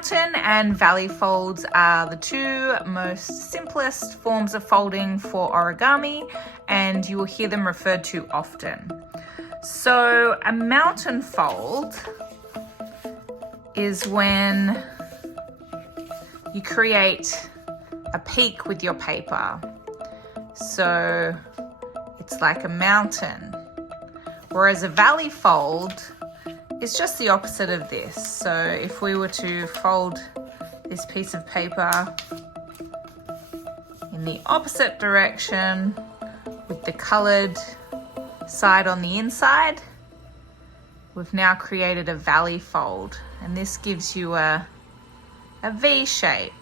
mountain and valley folds are the two most simplest forms of folding for origami, and you will hear them referred to often. So a mountain fold is when you create a peak with your paper. So it's like a mountain. Whereas a valley fold is just the opposite of this. So if we were to fold this piece of paper in the opposite direction with the colored side on the inside, we've now created a valley fold. And this gives you a V shape,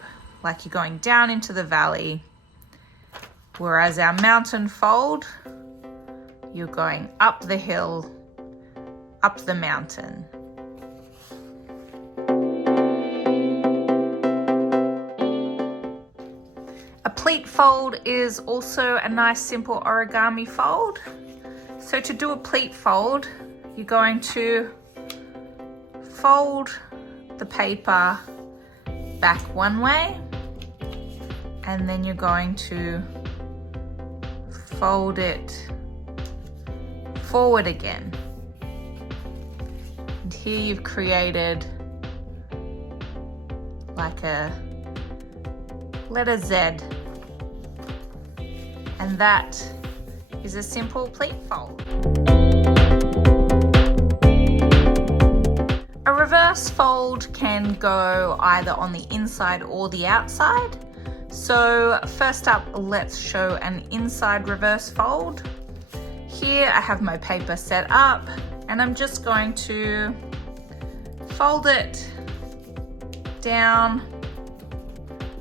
like you're going down into the valley. Whereas our mountain fold, you're going up the hill, up the mountain. A pleat fold is also a nice simple origami fold. So to do a pleat fold, you're going to fold the paper back one way, and then you're going to fold it forward again. And here you've created like a letter Z, and that is a simple pleat fold. A reverse fold can go either on the inside or the outside. So first up, let's show an inside reverse fold. Here I have my paper set up, and I'm just going to fold it down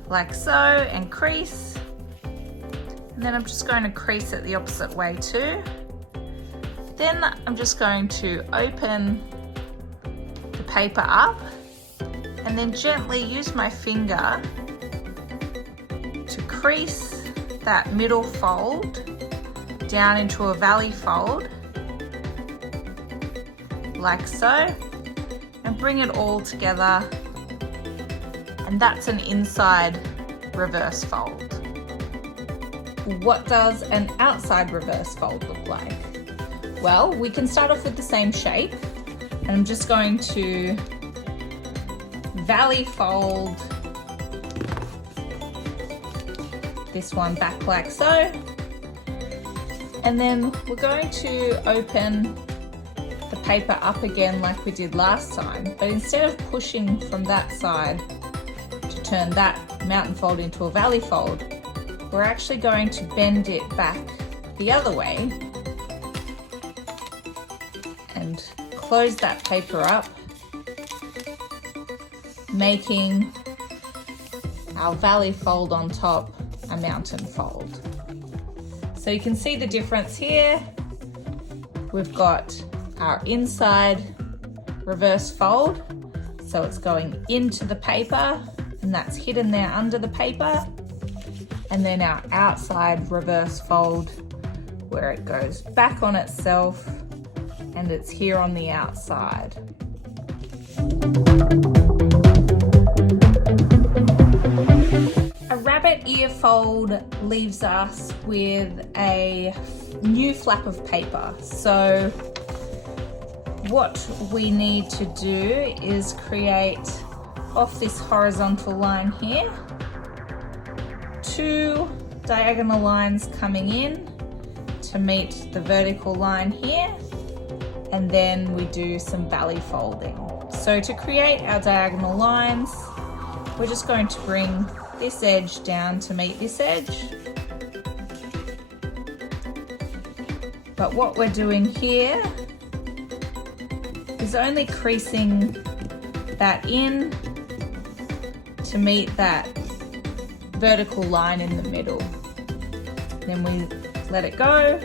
like so and crease. And then I'm just going to crease it the opposite way too. Then I'm just going to open the paper up and then gently use my finger to crease that middle fold down into a valley fold, like so, and bring it all together, and that's an inside reverse fold. What does an outside reverse fold look like? Well, we can start off with the same shape, and I'm just going to valley fold this one back like so. And then we're going to open the paper up again like we did last time, but instead of pushing from that side to turn that mountain fold into a valley fold, we're actually going to bend it back the other way and close that paper up, making our valley fold on top a mountain fold. So you can see the difference here. We've got our inside reverse fold, so it's going into the paper and that's hidden there under the paper. And then our outside reverse fold where it goes back on itself and it's here on the outside. A rabbit ear fold leaves us with a new flap of paper. So what we need to do is create off this horizontal line here, 2 diagonal lines coming in to meet the vertical line here, and then we do some valley folding. So to create our diagonal lines, we're just going to bring this edge down to meet this edge. But what we're doing here is only creasing that in to meet that vertical line in the middle. Then we let it go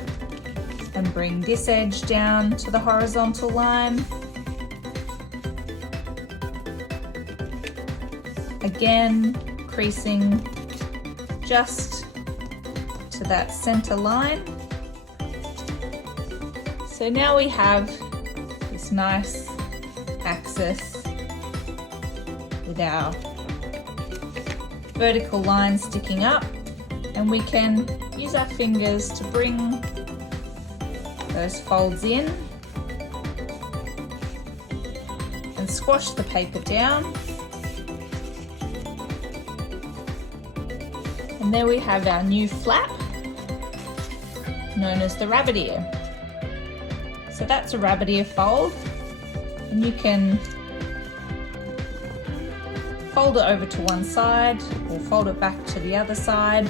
and bring this edge down to the horizontal line. Again, creasing just to that center line. So now we have this nice axis with our vertical line sticking up, and we can use our fingers to bring those folds in and squash the paper down. And there we have our new flap, known as the rabbit ear. So that's a rabbit ear fold, and you can fold it over to one side or fold it back to the other side.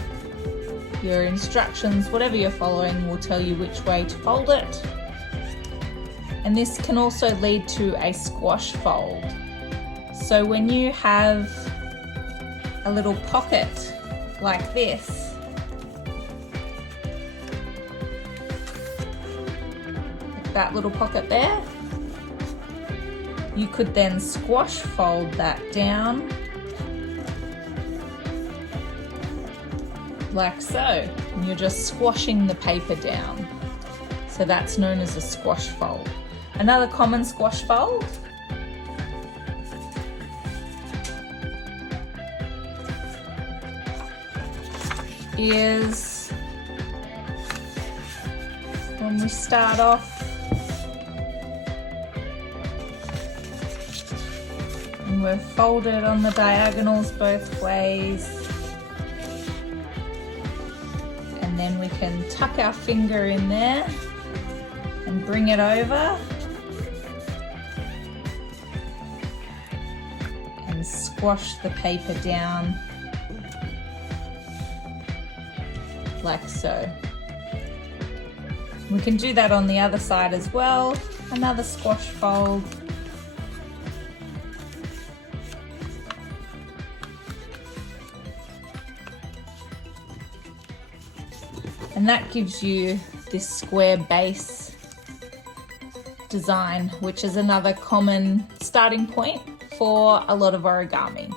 Your instructions, whatever you're following, will tell you which way to fold it. And this can also lead to a squash fold. So when you have a little pocket like this, like that little pocket there, you could then squash fold that down like so, and you're just squashing the paper down. So that's known as a squash fold. Another common squash fold is when we start off and we're folded on the diagonals both ways, and then we can tuck our finger in there and bring it over and squash the paper down like so. We can do that on the other side as well. Another squash fold. And that gives you this square base design, which is another common starting point for a lot of origami.